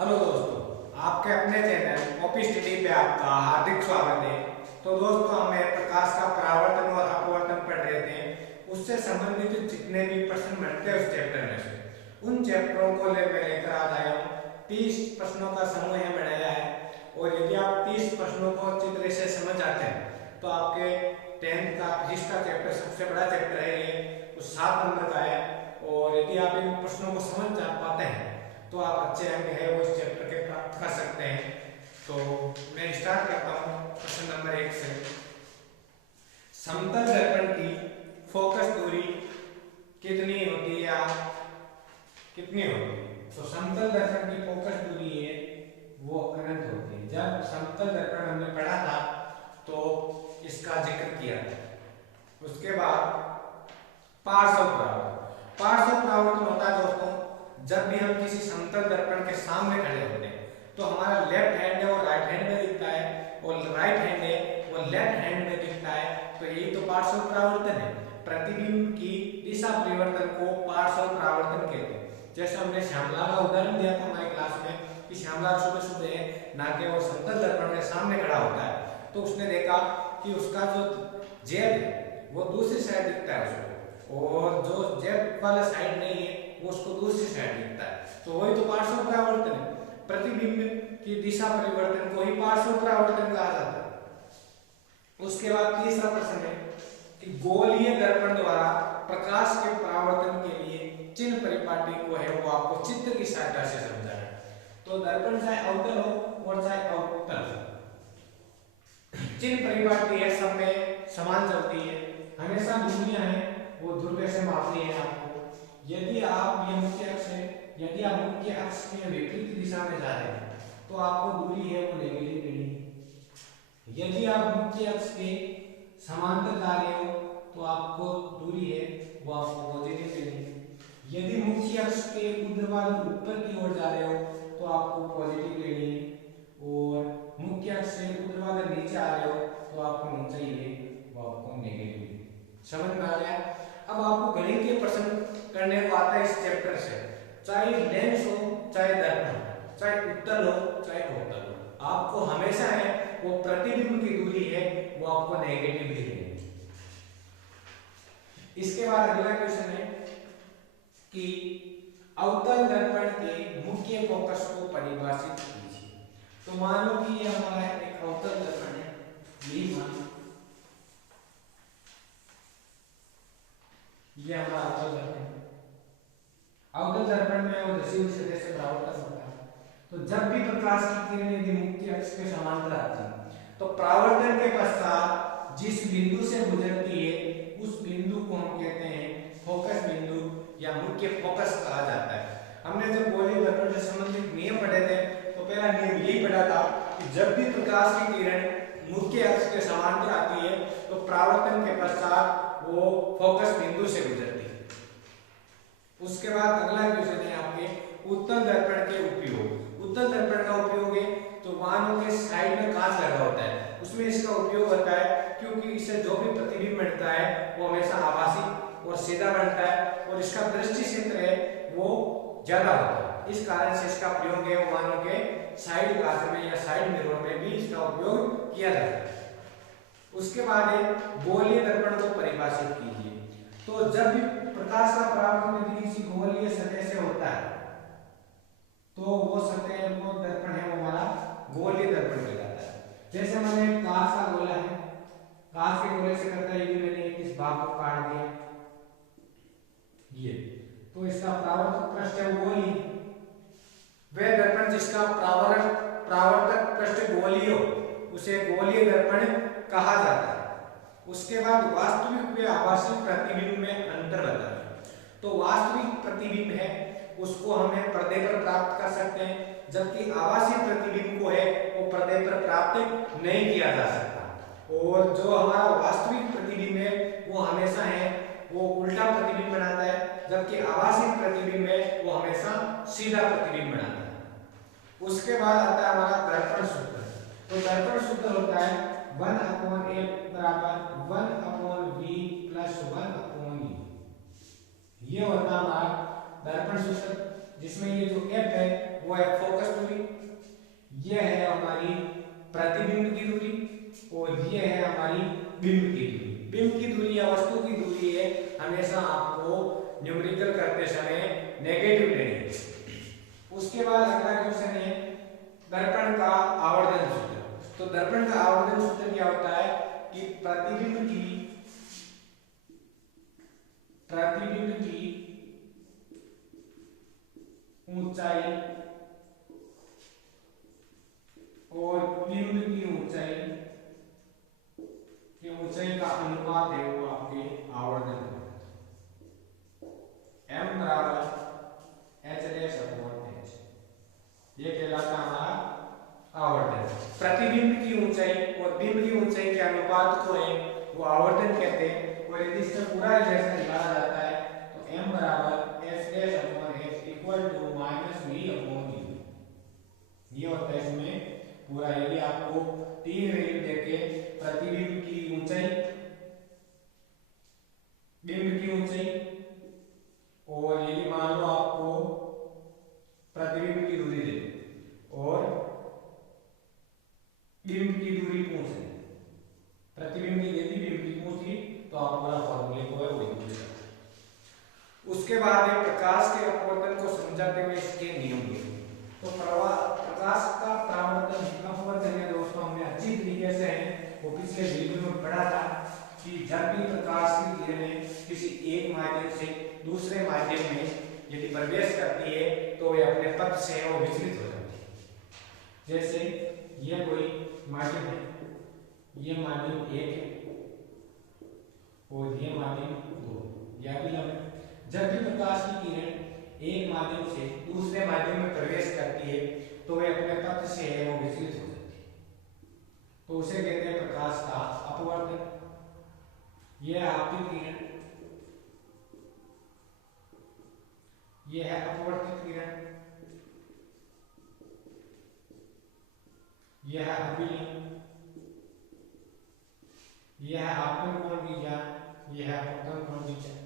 Hello दोस्तों, आपके अपने चैनल ओपी स्टडी पे आपका हार्दिक स्वागत है। तो दोस्तों, हमें प्रकाश का परावर्तन और अपवर्तन पढ़ रहे थे। उससे संबंधित जितने भी प्रश्न बनते हैं उस चैप्टर में से उन चैप्टरों को मैं लेकर आ आया हूँ। 30 प्रश्नों का समूह है बनाया है, और यदि आप 30 प्रश्नों को अच्छी तरह से समझ आते हैं तो आपके 10th का फिजिक्स का चैप्टर सबसे बड़ा चैप्टर है, ये वो 7 नंबर का है। और यदि आप इन प्रश्नों को समझ पाते हैं तो आप अच्छे अंक है वो इस चैप्टर के प्राप्त कर सकते हैं। तो मैं स्टार्ट करता हूँ प्रश्न नंबर 1 से। समतल दर्पण की फोकस दूरी कितनी होती है या कितनी होती है? तो समतल दर्पण की फोकस दूरी है वो अनंत होती है। जब समतल दर्पण हमने पढ़ा था तो इसका जिक्र किया था। उसके बाद पार्श्व परावर्तन होता है दोस्तों, जब भी हम किसी समतल दर्पण के सामने खड़े होते हैं तो हमारा लेफ्ट हैंड है वो राइट हैंड में दिखता है, और राइट हैंड है वो लेफ्ट हैंड में दिखता है। तो यही तो पार्श्व परावर्तन है। प्रतिबिंब की दिशा परिवर्तन को पार्श्व परावर्तन कहते हैं। जैसे हमने श्यामलाल का उदाहरण दिया था हमारी क्लास में कि श्यामलाल सुबह सुबह नाके और समतल दर्पण के सामने खड़ा होता है, तो उसने देखा कि उसका जो जेब है वो दूसरी साइड दिखता है उसको, और जो जेब वाला साइड नहीं है वो उसको दूसरी साइड दिखता है। तो वही तो पार्श्व परावर्तन है। प्रतिबिंब की दिशा परिवर्तन को ही पार्श्व परावर्तन कहा जाता है। उसके बाद तीसरा प्रश्न है कि गोलीय दर्पण द्वारा प्रकाश के परावर्तन के लिए चिन्ह परिपाटी को है वो आपको चित्र की सहायता से समझाना है। तो दर्पण चाहे अवतल हो और चाहे अवतल, चिन्ह परिपाटी है सब में समान चलती है। हमेशा दूरियां हैं वो ध्रुव से मापनी है आपको। यदि आप ये मुख्य अक्ष है, यदि आप मुख्य अक्ष के विपरीत दिशा में जा रहे हैं तो आपको दूरी है वो नेगेटिव लेनी है। यदि आप मुख्य अक्ष के समांतर जा रहे हो तो आपको दूरी है वो आपको पॉजिटिव लेनी है। यदि मुख्य अक्ष के ऊर्ध्वाधर ऊपर की ओर जा रहे हो तो आपको पॉजिटिव लेनी है, और मुख्य अक्ष से ऊर्ध्वाधर नीचे आ रहे हो तो आपको नीचे ही है वो आपको नेगेटिव। समझ में आ गया? अब आपको गणितीय प्रश्न करने को आता है इस चैप्टर से, चाहे लेंस हो चाहे दर्पण हो, चाहे उत्तल हो चाहे अवतल हो, आपको हमेशा है वो प्रतिबिंब की दूरी है वो आपको नेगेटिव ही लेनी है। इसके बाद अगला क्वेश्चन है कि अवतल दर्पण के मुख्य फोकस को परिभाषित कीजिए। तो मान लो कि ये हमारा एक अवतल दर्पण है, यही मान ये हमारा अवतल दर्पण है। अवतल दर्पण में वो दसी हुई सतह से परावर्तन होता है। तो जब भी प्रकाश की किरण यदि मुख्य अक्ष के समांतर आती है तो परावर्तन के पश्चात जिस बिंदु से गुजरती है उस बिंदु को हम कहते हैं फोकस बिंदु या मुख्य फोकस कहा जाता है। हमने जब गोलीय दर्पण से संबंधित नियम पढ़े थे तो पहला नियम यही पढ़ा था कि जब भी प्रकाश की किरण मुख्य अक्ष के समांतर आती है तो परावर्तन के पश्चात वो फोकस बिंदु से गुजरती है। उसके बाद अगला क्वेश्चन है आपके उत्तल दर्पण के उपयोग। उत्तल दर्पण का उपयोग है तो वाहनों के साइड में कांच लगा होता है, उसमें इसका उपयोग होता है क्योंकि इससे जो भी प्रतिबिंब बनता है वो हमेशा आभासी और सीधा बनता है, और इसका दृष्टि क्षेत्र है वो ज्यादा होता है। इस कारण से इसका प्रयोग है वो वाहनों के साइड कांच में या साइड मिरर में भी इसका उपयोग किया जाता है। उसके बाद है गोलीय दर्पण को परिभाषित कीजिए। तो जब भी प्रकाश का परावर्तन यदि किसी गोलीय सतह से होता है तो वो सतह वो दर्पण है वो हमारा गोलीय दर्पण कहलाता है। जैसे मैंने कांच का गोला है, कांच के गोले से करता है यदि मैंने इस भाग को काट दिया ये, तो इसका परावर्तक पृष्ठ है वो गोलीय। वह दर्पण जिसका परावर्तक पृष्ठ गोलीय हो उसे गोलीय दर्पण कहा जाता है। उसके बाद वास्तविक व आभासी प्रतिबिंब में अंतर बताइए। तो वास्तविक प्रतिबिंब है उसको हमें पर्दे पर प्राप्त कर सकते हैं, जबकि आभासी प्रतिबिंब को है वो पर्दे पर प्राप्त नहीं किया जा सकता। और जो हमारा वास्तविक प्रतिबिंब है वो हमेशा है वो उल्टा प्रतिबिंब बनाता है, जबकि आभासी प्रतिबिंब है वो हमेशा सीधा प्रतिबिंब बनाता है। उसके बाद आता है हमारा दर्पण सूत्र। तो दर्पण सूत्र होता है 1/a बराबर 1/v प्लस 1/e। ये होता है हमारा दर्पण सूत्र, जिसमें ये जो f है वो है फोकस दूरी ये है हमारी प्रतिबिंब की दूरी और ये है हमारी बिंब की दूरी। बिंब की दूरी या वस्तु की दूरी है हमेशा आपको न्यूमेरिकल करते समय नेगेटिव लेनी है। उसके बाद अगला क्वेश्चन है दर्पण का आवर्धन सूत्र। तो दर्पण का आवर्धन सूत्र क्या होता है कि प्रतिबिंब की ऊंचाई और बिंब की ऊंचाई का अनुपात है वो आपके आवर्धन है। m बराबर h डैश अपॉन h, ये कहलाता है हमारा आवर्धन। प्रतिबिंब की ऊंचाई और बिंब की ऊंचाई के अनुपात को है वो आवर्धन कहते हैं। और यदि इसका पूरा रिलेशन निकाला जाता है तो m बराबर h dash upon h equal to minus v upon u, ये होता है इसमें पूरा। यदि आपको तीन वैल्यू देके प्रतिबिंब की ऊंचाई, बिंब की ऊंचाई और यदि मान लो आपको प्रतिबिंब की दूरी दे और बिंब की दूरी पूछ ली, प्रतिबिंब की देती बिंब की पूछ ली, तो आप पूरा फॉर्मूले को है वही पूछ सकते। उसके बाद ये प्रकाश के अपवर्तन को समझाते हुए इसके नियम दिए। तो प्रकाश का परावर्तन अपवर्तन है दोस्तों हमने अच्छी तरीके से वो पिछले वीडियो में पढ़ा था कि जब भी प्रकाश की किरणें किसी एक माध्यम से दूसरे माध्यम में यदि प्रवेश करती है तो वे अपने पथ से वो विचलित हो जाती है। जैसे यह कोई माध्यम है, ये माध्यम एक है और ये माध्यम दो, यह भी लंब। जब भी प्रकाश की किरण एक माध्यम से दूसरे माध्यम में प्रवेश करती है तो वे अपने पथ से वो विचलित हो जाती है, तो उसे कहते हैं प्रकाश का अपवर्तन। यह आपतित किरण, यह है अपवर्तित किरण, यह है अभिलंब, यह है आपतन कोण की ज्ञान, यह है अपवर्तन कोण की ज्ञान।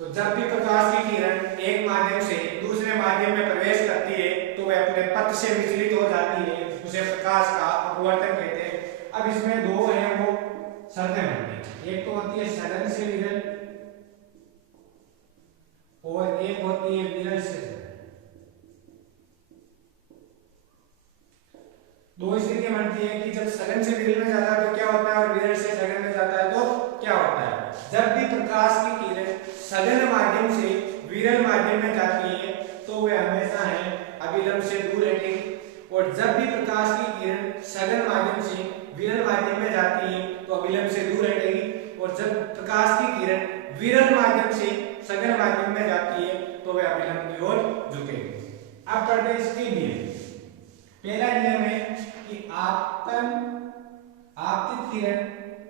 तो जब भी प्रकाश की किरण एक माध्यम से दूसरे माध्यम में प्रवेश करती है तो वह अपने पथ से विचलित हो जाती है, उसे प्रकाश का अपवर्तन कहते हैं। अब इसमें दो है वो शर्तें बनती हैं, एक तो होती है सघन से विरल और एक होती है विरल से सघन। दो स्थितियां बनती है कि जब सघन से विरल में जाता है तो क्या होता है और विरल से सघन में जाता है तो क्या होता है। जब भी प्रकाश की किरण सघन माध्यम से विरल माध्यम में जाती है तो वे हमेशा है अभिलंब से दूर रहेंगे, और जब भी प्रकाश की किरण सघन माध्यम से विरल माध्यम में जाती है तो अभिलंब से दूर हटेगी, और जब प्रकाश की किरण विरल माध्यम से सघन माध्यम में जाती है तो वे अभिलंब की ओर झुकेगी। अब पढ़ते हैं इसके नियम। पहला नियम है कि आपतित किरण,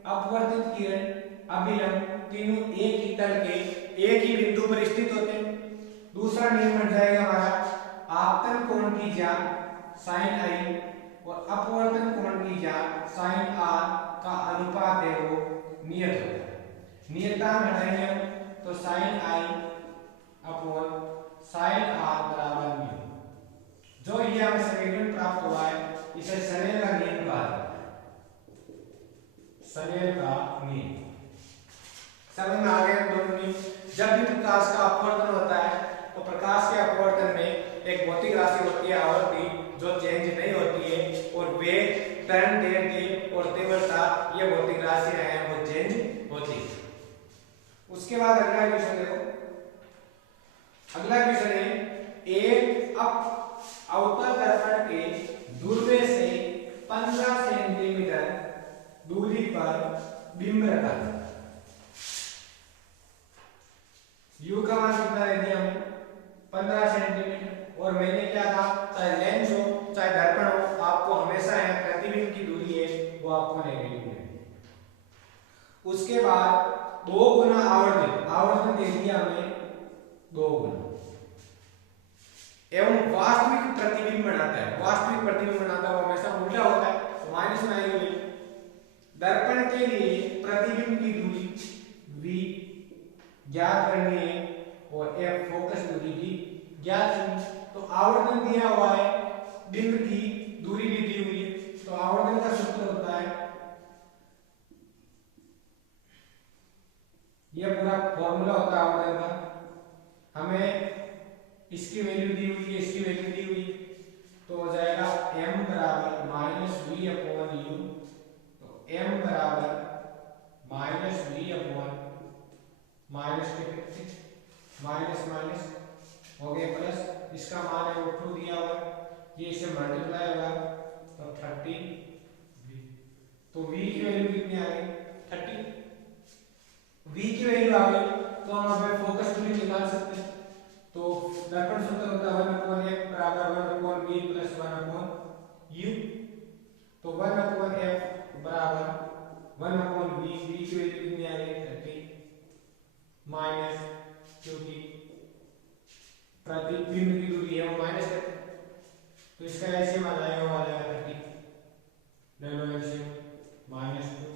अपवर्तित किरण, अभिलंब तीनों एक ही तल के एक ही बिंदु पर स्थित होते हैं। दूसरा नियम बन जाएगा हमारा आपतन कोण की ज्ञान sin i और अपवर्तन कोण की ज्ञान sin r का अनुपात है वो नियत होता है। नियतांक हटाएंगे तो sin i upon sin r बराबर म्यू। जो ये हमें समीकरण प्राप्त हुआ है इसे सनेल का नियम कहा जाता है, सनेल का नियम। समझ में आ गया दोनों नियम। जब भी प्रकाश का अपवर्तन होता है तो प्रकाश के अपवर्तन में एक भौतिक राशि होती है आवृत्ति जो चेंज नहीं होती है, और वेग, तरंग दैर्ध्य और तीव्रता ये भौतिक राशियां हैं वो चेंज होती है। उसके बाद अगला क्वेश्चन देखो। अगला क्वेश्चन है एक अवतल दर्पण के दूरबे से 15 सेंटीमीटर दूरी पर बिंब रखा है। u का मान कितना दे दिया हमें 15 सेंटीमीटर, और मैंने क्या था चाहे लेंस हो चाहे दर्पण हो आपको हमेशा है प्रतिबिंब की दूरी है वो आपको नेगेटिव है। उसके बाद 2 गुना आवर्धन दे दिया हमें 2 गुना, एवं वास्तविक प्रतिबिंब बनाता है। वास्तविक प्रतिबिंब बनाता है वो हमेशा उल्टा होता है, तो माइनस में आएगी। दर्पण के लिए प्रतिबिंब की दूरी v ज्ञात करनी है और f फोकस दूरी भी ज्ञात करनी। तो आवर्धन दिया हुआ है बिंब की दूरी भी दी हुई है। तो आवर्धन का सूत्र होता है, यह पूरा फॉर्मूला होता है आवर्धन का। हमें इसकी वैल्यू दी हुई है, इसकी वैल्यू दी हुई है, तो हो जाएगा m बराबर माइनस वी अपॉन यू। तो m बराबर माइनस वी अपॉन माइनस के माइनस माइनस हो गए प्लस, इसका मान है वो 2 दिया हुआ है, ये इसे मल्टीप्लाई होगा तो 30 v। तो v की वैल्यू कितनी आ गई 30, v की वैल्यू आ गई तो हम अब फोकस दूरी निकाल सकते हैं। तो दर्पण सूत्र होता है 1/f बराबर 1/v प्लस 1/u। तो 1/f बराबर 1/v, v की वैल्यू कितनी आ गई 30 माइनस, क्योंकि प्रतिबिंब की दूरी है वो माइनस है, तो इसका एलसीएम आ जाएगा, वो आ जाएगा 30, ले लो एलसीएम -2,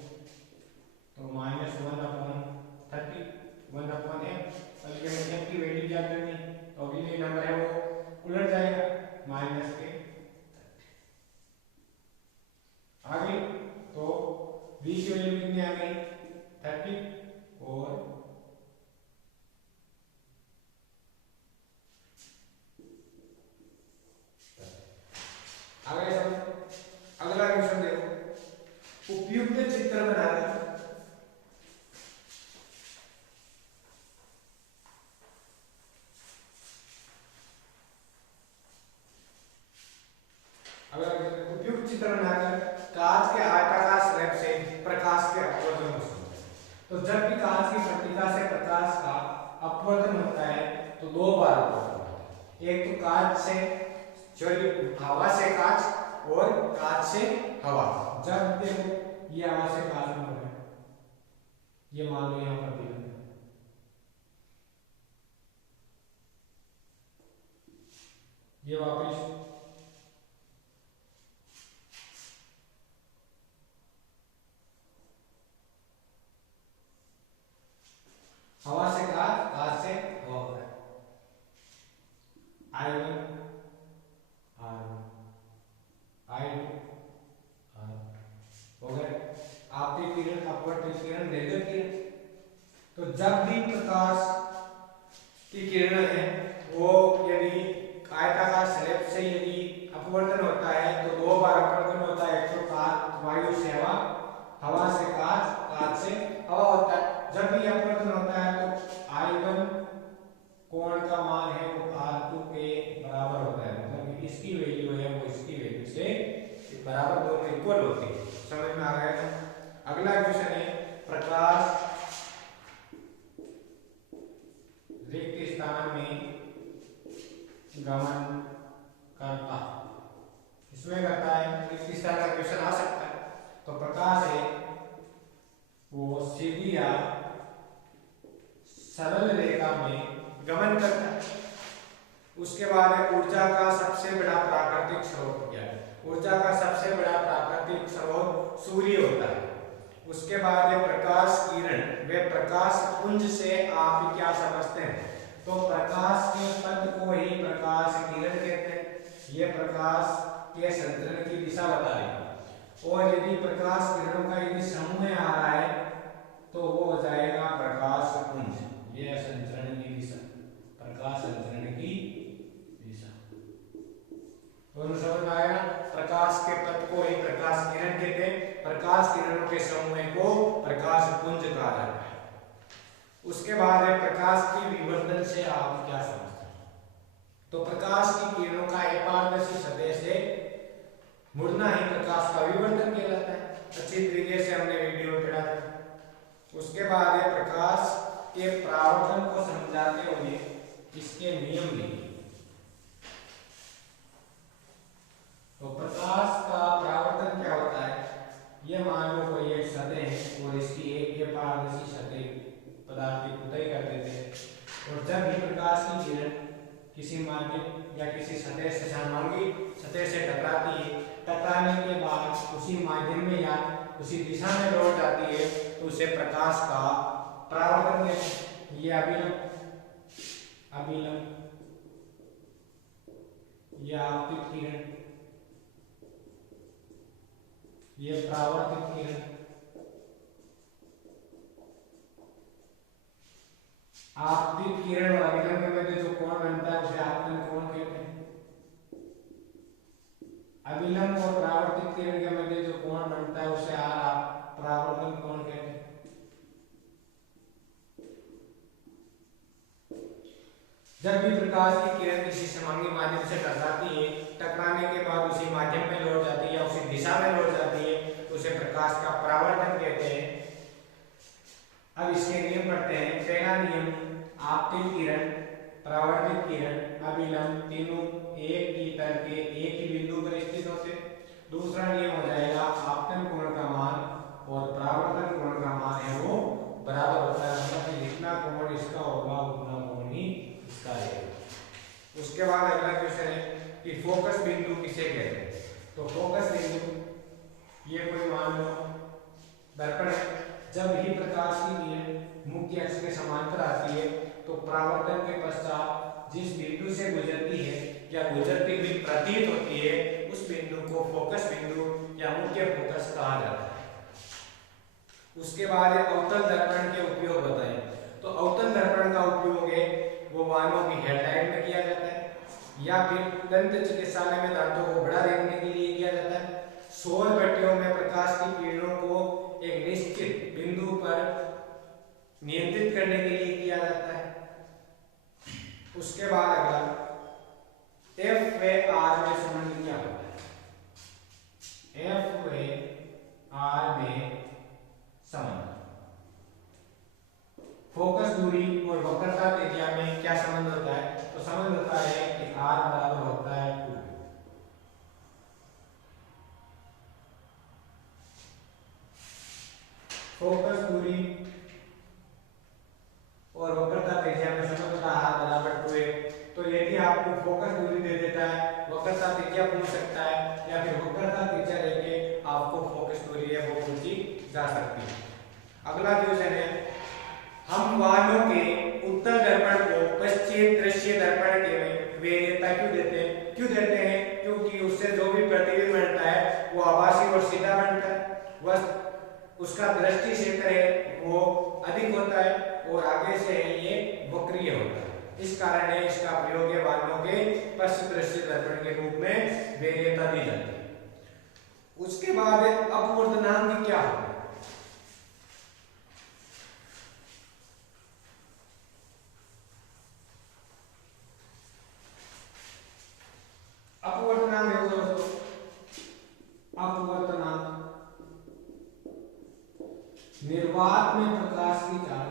तो -1/30 1/f। अब ये f की वैल्यू क्या करनी, तो अभी ये नंबर है वो उलट जाएगा माइनस के 30 आ गई। तो v की वैल्यू कितनी आ गई 30 और आगे अगला क्वेश्चन देखो, उपयुक्त चित्र बनाकर उपयुक्त चित्र बनाकर कांच के आयताकार स्लैब से प्रकाश के अपवर्तन को समझें। तो जब भी कांच की पट्टिका से प्रकाश का अपवर्तन होता है तो दो बार अपवर्तन होता है, एक तो कांच से हवा से कांच और कांच से हवा। जब देखो ये हवा से कांच में हो रहा है, ये मान लो यहाँ पर दिया, ये वापिस हवा से कांच, कांच से हवा हो रहा है, I1 R1 I2 R2 हो गए। आपकी किरण अपवर्त किरण निर्गत किरण। तो जब भी प्रकाश की किरण है वो यदि आयताकार स्लैब से यदि अपवर्तन होता है तो दो बार अपवर्तन होता है, एक तो कांच वायु से हवा, हवा से कांच, कांच से हवा होता है। जब भी अपवर्तन होता है तो I1 कोण का मान है वो R2 के बराबर होता है, मतलब इसकी वैल्यू है वो इसकी वैल्यू से बराबर, दोनों इक्वल होते हैं। समझ में आ गया ना। अगला क्वेश्चन है, प्रकाश रिक्त स्थान में गमन करता, इसमें करता है, रिक्त स्थान का क्वेश्चन आ सकता है। तो प्रकाश है वो सीधी या सरल रेखा में गमन करता है। उसके बाद है ऊर्जा का सबसे बड़ा प्राकृतिक स्रोत क्या है, ऊर्जा का सबसे बड़ा प्राकृतिक स्रोत सूर्य होता है। उसके बाद है प्रकाश किरण, वे प्रकाश पुंज से आप क्या समझते हैं, तो प्रकाश के पथ को ही प्रकाश किरण कहते हैं। ये प्रकाश के संचरण की दिशा बता रही है। और यदि प्रकाश किरणों का यदि समूह आ रहा है तो वो हो जाएगा प्रकाश पुंज, ये संचरण की दिशा, प्रकाश संचरण की दिशा। दोनों समझ में आएगा। प्रकाश के पथ को ही प्रकाश किरण कहते हैं, प्रकाश किरणों के समूह को प्रकाश पुंज कहा जाता है। उसके बाद है प्रकाश की विवर्तन से आप क्या समझते हैं, तो प्रकाश की किरणों का अपारदर्शी सतह से मुड़ना ही प्रकाश का विवर्तन कहलाता है। अच्छी तरीके से हमने वीडियो में पढ़ा था। उसके बाद है प्रकाश के परावर्तन को समझाते हुए इसके नियम लिखिए। तो प्रकाश का परावर्तन क्या होता है, यह मान लो कोई एक सतह है और इसकी एक पारदर्शी सतह पदार्थ की पुताई कर देते हैं, और जब भी प्रकाश की किरण किसी माध्यम या किसी सतह से समांगी सतह से टकराती है, टकराने के बाद उसी माध्यम में या उसी दिशा में लौट जाती है तो उसे प्रकाश का परावर्तन कहते हैं। ये अभिलंब, ये आपतित किरण, ये परावर्तित किरण, आपतित किरण और अभिलंब के मध्य जो कोण बनता है उसे आपतन कोण कहते हैं। अभिलंब और परावर्तित किरण के मध्य जो कोण बनता है उसे परावर्तन कोण कहते हैं। जब भी प्रकाश की किरण किसी समांगी माध्यम से टकराती है, टकराने के बाद उसी माध्यम में लौट जाती है या उसी दिशा में लौट जाती है तो उसे प्रकाश का परावर्तन कहते हैं। अब इसके नियम पढ़ते हैं। पहला नियम, आपतित किरण, परावर्तित किरण, अभिलंब तीनों एक ही तल के एक ही बिंदु पर स्थित होते हैं। दूसरा नियम हो जाएगा आपतन कोण का मान और परावर्तन कोण का मान है वो बराबर होता है, मतलब जितना कोण इसका होगा उतना कोण ही इसका रहेगा। उसके बाद अगला क्वेश्चन है कि फोकस बिंदु किसे कहते हैं। तो फोकस बिंदु, ये कोई मान लो दर्पण है, जब ही प्रकाश की किरण मुख्य अक्ष के समांतर आती है तो परावर्तन के पश्चात जिस बिंदु से गुजरती है या गुजरती हुई प्रतीत होती है उस बिंदु को फोकस बिंदु या मुख्य फोकस कहा जाता है। उसके बाद अवतल दर्पण के उपयोग बताएं। तो अवतल दर्पण का उपयोग है वो वाहनों की हेडलाइट में किया जाता है या फिर दंत चिकित्सालय में दांतों को बड़ा देखने के लिए किया जाता है। सौर भट्टियों में प्रकाश की किरणों को एक निश्चित बिंदु पर नियंत्रित करने के लिए किया जाता है। उसके बाद अगला एफ व आर में संबंध क्या होता है। एफ व आर में संबंध, फोकस दूरी और वक्रता त्रिज्या में क्या संबंध होता है। तो संबंध होता है कि आर बराबर होता है 2। फोकस दूरी और वक्रता त्रिज्या में संबंध होता है आर बराबर 2 है। तो यदि आपको फोकस दूरी दे देता है, वक्रता त्रिज्या पूछ सकता है या फिर वक्रता त्रिज्या देके आपको फोकस दूरी है वो पूछी जा सकती है। अगला क्वेश्चन है, हम वाहनों के उत्तल दर्पण को पश्चिम दृश्य दर्पण के वरीयता क्यों देते हैं। क्यों देते हैं? क्योंकि उससे जो भी प्रतिबिंब बनता है वो आभासी और सीधा बनता है, वह उसका दृष्टि क्षेत्र है वो अधिक होता है और आगे से ये वक्रीय होता है। इस कारण है इसका प्रयोग है वाहनों के पश्चिम दृश्य दर्पण के रूप में वरीयता दी जाती है। उसके बाद अपवर्तनांक क्या होता है। अपवर्तनांक देखो दोस्तों, अपवर्तनांक निर्वात में प्रकाश की चाल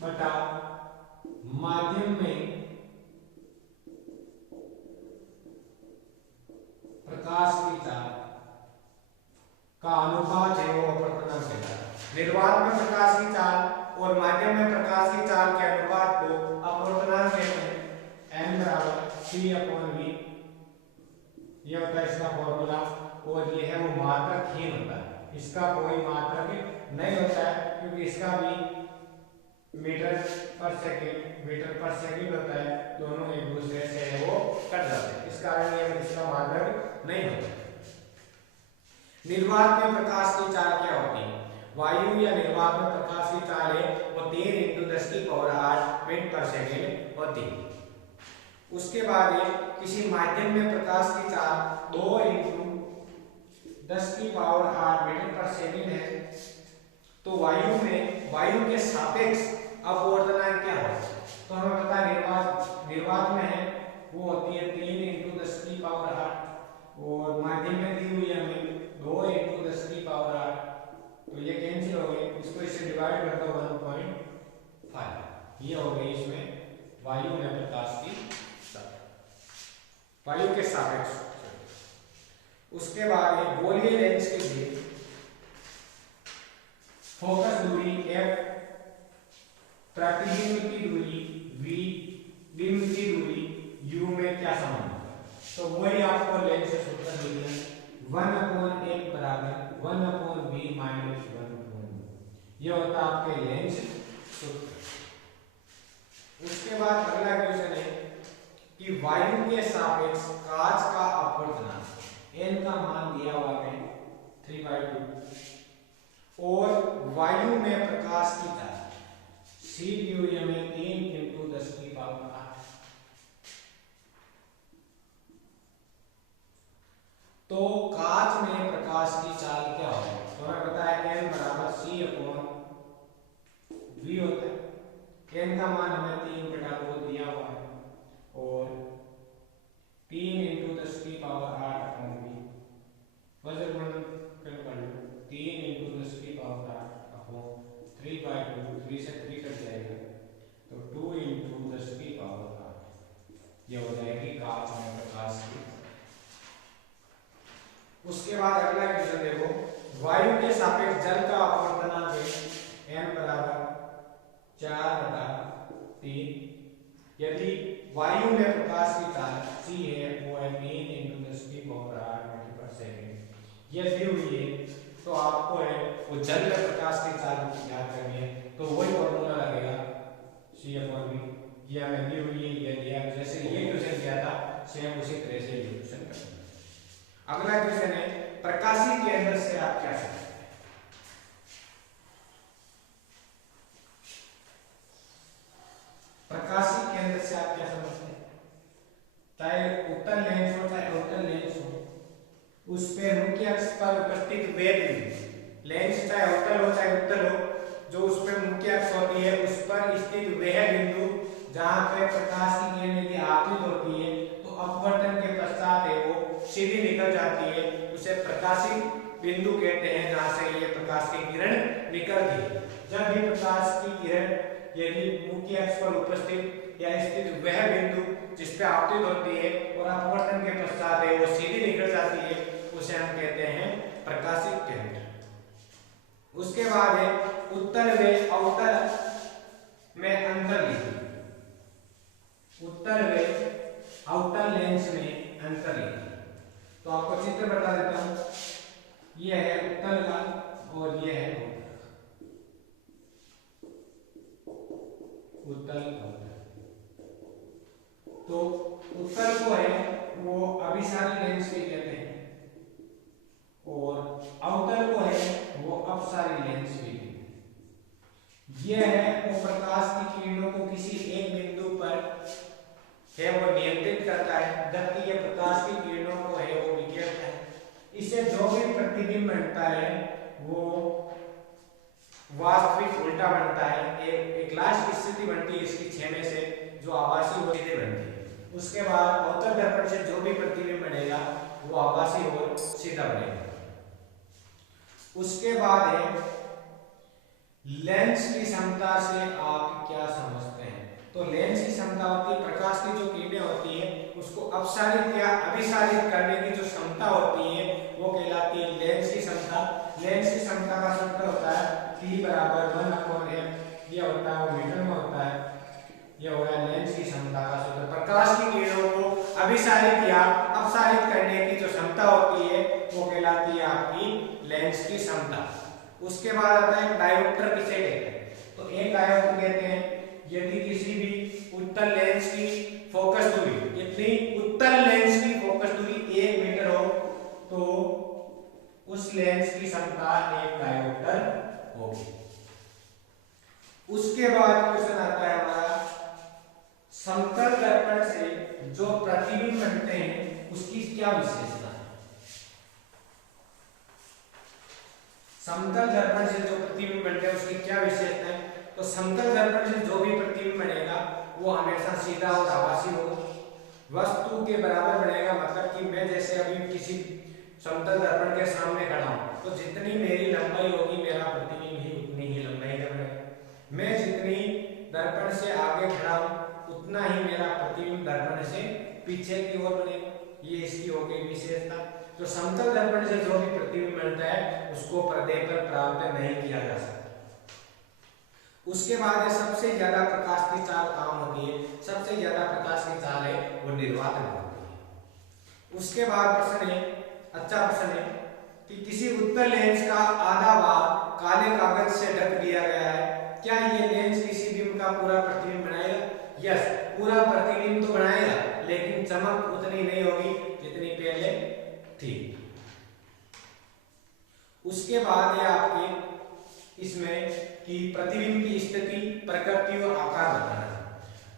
बटा माध्यम में प्रकाश की चाल का अनुपात है वो अपवर्तनांक कहलाता है। निर्वात में प्रकाश की चाल और माध्यम में प्रकाश की चाल के अनुपात को अपवर्तनांक कहते हैं। n बराबर c/v, ये होता है इसका फॉर्मूला और ये है वो मात्रकहीन होता है, इसका कोई मात्रक नहीं होता है क्योंकि इसका भी मीटर पर सेकंड होता है, दोनों एक दूसरे से वो कट जाते हैं, इस कारण ये इसका मात्रक नहीं होता। निर्वात में प्रकाश की चाल क्या होती है। वायु या निर्वात में प्रकाश की चाल है वो 3 × 10⁸ मीटर पर सेकंड होती है। उसके बाद किसी माध्यम में प्रकाश की चाल 2 × 10⁸ मीटर पर सेकंड है तो वायु के सापेक्ष अपवर्तनांक क्या है। तो हमें पता है निर्वात में है वो होती है 3 × 10⁸ और माध्यम में दी हुई है हमें 2 × 10⁸, तो ये कैंसिल हो गए, इसको इससे डिवाइड कर दो 1.5, ये हो गई इसमें वायु में प्रकाश की वायु के सापेक्ष। उसके बाद गोलीय लेंस के लिए फोकस दूरी f, प्रतिबिंब की दूरी v, बिंब की दूरी u में क्या संबंध है। तो वही आपको लेंस से सूत्र दिया 1/1 बराबर 1/v - 1/v, ये होता है आपके लेंस सूत्र। उसके बाद अगला क्वेश्चन है कि वायु के सापेक्ष कांच का अपवर्तनांक n का मान दिया हुआ है 3/2 और वायु में प्रकाश की चाल c डी में 3 × 10⁸ तो कांच में प्रकाश की चाल क्या होगी? तो हमें पता है n बराबर c/v होता है। n का मान हमें 3/2 दिया हुआ है और 3 × 10⁸ वजन कर लो 3 × 10⁸ 3/2 3 से 3 कट जाएगा तो 2 × 10⁸ ये हो जाएगी कांच में प्रकाश की। उसके बाद अगला क्वेश्चन देखो, वायु के सापेक्ष जल का अपवर्तनांक है n बराबर 4/3। यदि वायु में प्रकाश की चाल c है वो है 3 × 10⁸ मीटर/सेकंड ये दी हुई है तो आपको है वो जल में प्रकाश की चाल याद करनी है तो वही फॉर्मूला लगेगा c/v। ये हमें दी हुई है, ये दिया जैसे ये क्वेश्चन किया था सेम उसी तरह से ये क्वेश्चन करना। अगला क्वेश्चन है प्रकाशीय केंद्र से आप क्या समझते हैं? प्रकाशीय केंद्र से आप क्या समझते हैं? चाहे उत्तल लेंस हो चाहे अवतल लेंस हो, उस पे मुख्य अक्ष पर उपस्थित वे बिंदु, लेंस चाहे अवतल हो चाहे उत्तल हो, जो उस पे मुख्य अक्ष होती है उस पर स्थित वह बिंदु जहां पे प्रकाश की किरण यदि आपतित होती है तो अपवर्तन के पश्चात है वो सीधी निकल जाती है, उसे प्रकाशीय बिंदु कहते हैं जहां से ये प्रकाश की किरण निकलती है। जब भी प्रकाश की किरण यदि मुख्य अक्ष पर उपस्थित या स्थित वह बिंदु जिस पे आपतित होती है और अपवर्तन के पश्चात है वो सीधी निकल जाती है, उसे हम कहते हैं प्रकाशीय केंद्र। उसके बाद है उत्तल व अवतल में अंतर लिखिए। उत्तल व अवतल लेंस में अंतर लिखिए। तो आपको चित्र बता देता हूं, ये है उत्तल का और ये है अवतल का। उत्तल अवतल, तो उत्तल को है वो अभिसारी लेंस भी कहते हैं और अवतल को है वो अपसारी लेंस भी कहते हैं। यह है वो प्रकाश की किरणों को किसी एक बिंदु पर है वो नियंत्रित करता है, जबकि यह प्रकाश की किरणों को है वो विकिरणता है। इससे जो भी प्रतिबिंब बनता है वो वास्तविक उल्टा बनता है। एक लास्ट स्थिति बनती है इसकी 6 में से जो आभासी और सीधे बनती है। उसके बाद अवतल दर्पण से जो भी प्रतिबिंब बनेगा वो आभासी और सीधा बनेगा। उसके बाद है लेंस की क्षमता से आप क्या समझते हैं? तो लेंस की क्षमता होती है प्रकाश की जो किरणें होती है उसको अपसारित या अभिसारित करने की जो क्षमता होती है वो कहलाती है लेंस की क्षमता। लेंस की क्षमता का सूत्र होता है T बराबर 1/m, ये होता है वो मीटर में होता है। ये हो गया लेंस की क्षमता का सूत्र। प्रकाश की किरणों को अभिसारित या अपसारित करने की जो क्षमता होती है वो कहलाती है आपकी लेंस की क्षमता। उसके बाद आता है डायोप्टर किसे कहते हैं? तो एक डायोप्टर कहते हैं यदि किसी भी उत्तल लेंस की फोकस दूरी, इतनी उत्तल लेंस की फोकस दूरी 1 मीटर हो तो उस लेंस की क्षमता एक डायोप्टर होगी। उसके बाद क्वेश्चन आता है हमारा समतल दर्पण से जो प्रतिबिंब बनते हैं उसकी क्या विशेषता है? समतल दर्पण से जो प्रतिबिंब बनते हैं उसकी क्या विशेषता है? तो समतल दर्पण से जो भी प्रतिबिंब बनेगा वो हमेशा सीधा और आभासी होगा, वस्तु के बराबर बनेगा। मतलब कि मैं जैसे अभी किसी समतल दर्पण के सामने खड़ा हूं तो जितनी मेरी लंबाई होगी मेरा प्रतिबिंब भी उतनी ही लंबाई का बनेगा। मैं जितनी दर्पण से आगे खड़ा हूं उतना ही मेरा प्रतिबिंब दर्पण से पीछे की ओर बनेगा। ये इसकी हो गई विशेषता। तो समतल दर्पण से जो भी प्रतिबिंब बनता है उसको पर्दे पर प्राप्त नहीं किया जा सकता। उसके बाद सबसे ज्यादा प्रकाश की चाल कहां होती है? सबसे ज्यादा प्रकाश की चाल है वो निर्वात में होती है। उसके बाद प्रश्न है, अच्छा प्रश्न है कि किसी उत्तल लेंस का आधा भाग काले कागज से ढक दिया गया है, क्या ये लेंस किसी बिंब का पूरा प्रतिबिंब बनाएगा? यस, पूरा प्रतिबिंब तो बनाएगा लेकिन चमक उतनी नहीं होगी जितनी पहले थी। उसके बाद ये आपके इसमें कि प्रतिबिंब की स्थिति, प्रकृति और आकार बताना है।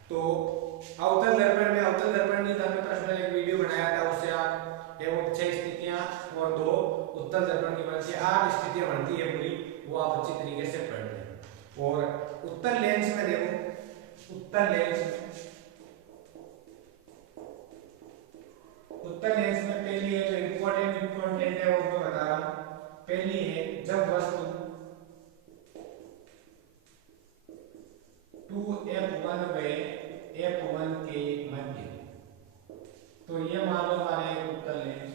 तो अवतल दर्पण में, अवतल दर्पण की हमने प्रश्न एक वीडियो बनाया था, उससे आप एवं 6 स्थितियां और 2 उत्तल दर्पण की बनती है, 8 स्थितियां बनती है पूरी, वो आप अच्छी तरीके से पढ़ लें। और उत्तल लेंस में देखो, उत्तल लेंस में पहली है जो इंपॉर्टेंट है वो मैं बता रहा हूं। पहली है जब वस्तु 2f1 व f1 के मध्य, तो ये मान लो हमारे एक उत्तल लेंस,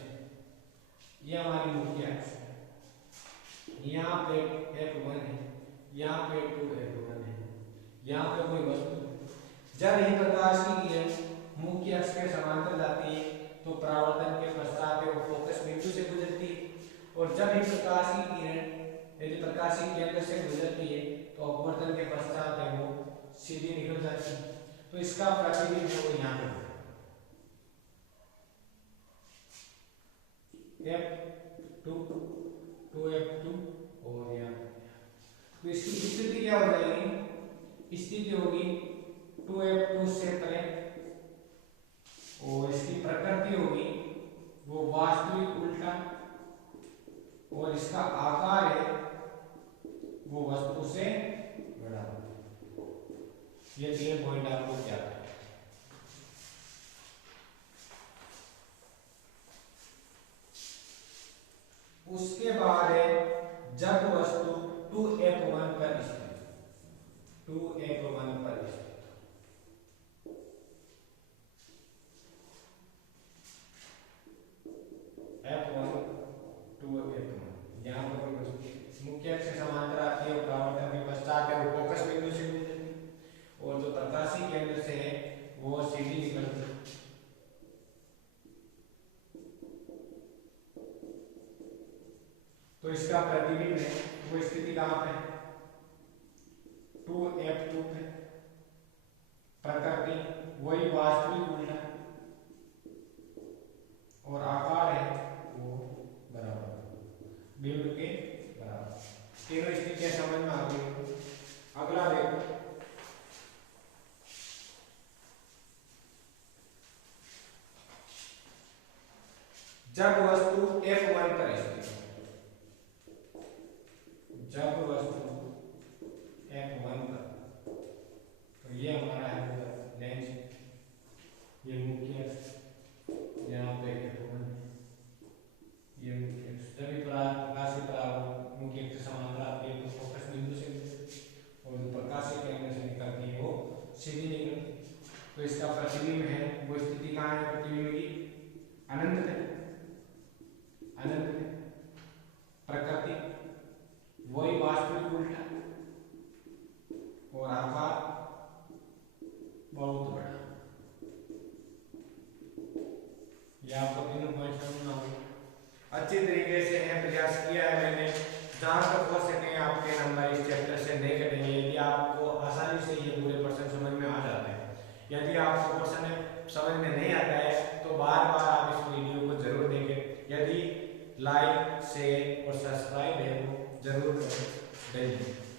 ये हमारी मुख्य अक्ष है, यहाँ पे f1 है, यहाँ पे 2f1 है, यहाँ पे कोई वस्तु, जब ही प्रकाश की किरण मुख्य अक्ष के समांतर जाती है तो परावर्तन के पश्चात वो फोकस बिंदु से गुजरती है, और जब ही प्रकाश की किरण यदि प्रकाशीय केंद्र से गुजरती है तो अपवर्तन के पश्चात है वो सीधी निकल जाती है। तो इसका प्रतिबिंब है वो यहाँ पे f2 2f2 और यहाँ, तो इसकी स्थिति क्या हो जाएगी, स्थिति होगी 2f2 से परे, और इसकी प्रकृति होगी वो वास्तविक उल्टा, और इसका आकार है वो वस्तु से बड़ा। ये 3 पॉइंट आपको क्या है। उसके बाद है जब वस्तु 2f1 पर स्थित, 2f1 पर स्थित, f1 2f1 यहाँ पर कोई वस्तु मुख्य अक्ष से समांतर आती है और परावर्तन के पश्चात है वो फोकस बिंदु से गुजरती है, और जो प्रकाशीय केंद्र से है वो सीधी निकलती है। तो इसका प्रतिबिंब है वो स्थिति कहाँ पे, 2f2 पे, प्रकृति वही वास्तविक उल्टा, और आकार है वो बराबर, बिंदु के बराबर। तीनों स्थितियां समझ में आ गई। अगला देखो, जब वस्तु f1 पर स्थित, जब वस्तु f1 पर, तो ये हमारा है लेंस, ये मुख्य अक्ष, यहाँ पे f1, ये मुख्य अक्ष, जब भी प्रकाश की परावर्तन मुख्य अक्ष से समांतर आती है तो फोकस बिंदु से, और जो प्रकाश के केंद्र से निकलती है वो सीधी निकलती है। तो इसका प्रतिबिंब है वो स्थिति कहाँ है प्रतिबिंब की, अनंत में, अनंत में, प्रकृति वही वास्तविक उल्टा, और आकार बहुत बड़ा। ये आपको तीनों पॉइंट समझना होगा। अच्छी तरीके से है प्रयास किया है मैंने, जहाँ तक हो सके आपके नंबर इस चैप्टर से नहीं कटेंगे यदि आपको आसानी से ये पूरे प्रश्न समझ में आ जाते हैं। यदि आपको प्रश्न समझ में नहीं आता है तो बार बार आप इस वीडियो को जरूर देखें। यदि लाइक शेयर और सब्सक्राइब है वो जरूर करें।